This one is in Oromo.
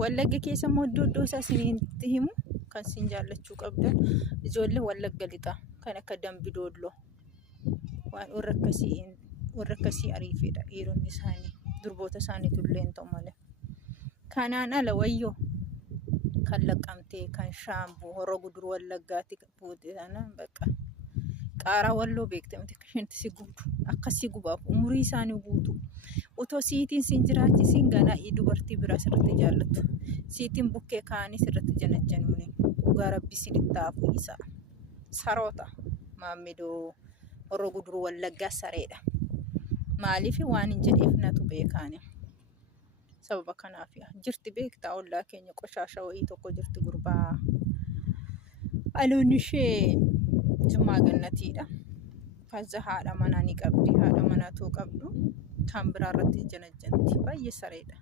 Wallagga keessa immoo iddoo isaa isinitti himu kan isin jaallachuu qabdan ijoollee Wallagga lixaa kan akka Dambidolloo waan warra akkasii ariifedha dhiironni isaanii durboota isaaniitu illee hin ta'u malee. Kanaan ala wayyoo kan Laqqamtee kan Shaambuu Horoo Guduruu Wallaggaatti fuute sana bakka qaaraa Walloo beekte miti shinti si guutu akkasii gubaaf umurii isaanii guutu otoo siitiin sin jiraachisiin ganaa dubartii biraa sirriitti jaallattu siitiin bukkee kaanii sirriitti janajjanuuni dhugaa rabbi sinitti haafu isaa saroota maammidoo Horoo Guduruu Wallaggaa sareedha. Maaliif waan hin jedheef natu beekaani. Sababa kanaaf jirti beektaa ollaa keenya qoshaasha wayii tokko jirti gurbaa aloonni ishee Jimmaa Gannatiidha. Kaza haadha manaa ni qabdi haadha manaatu qabdu kan biraa irratti janajjanti baay'ee sareedha.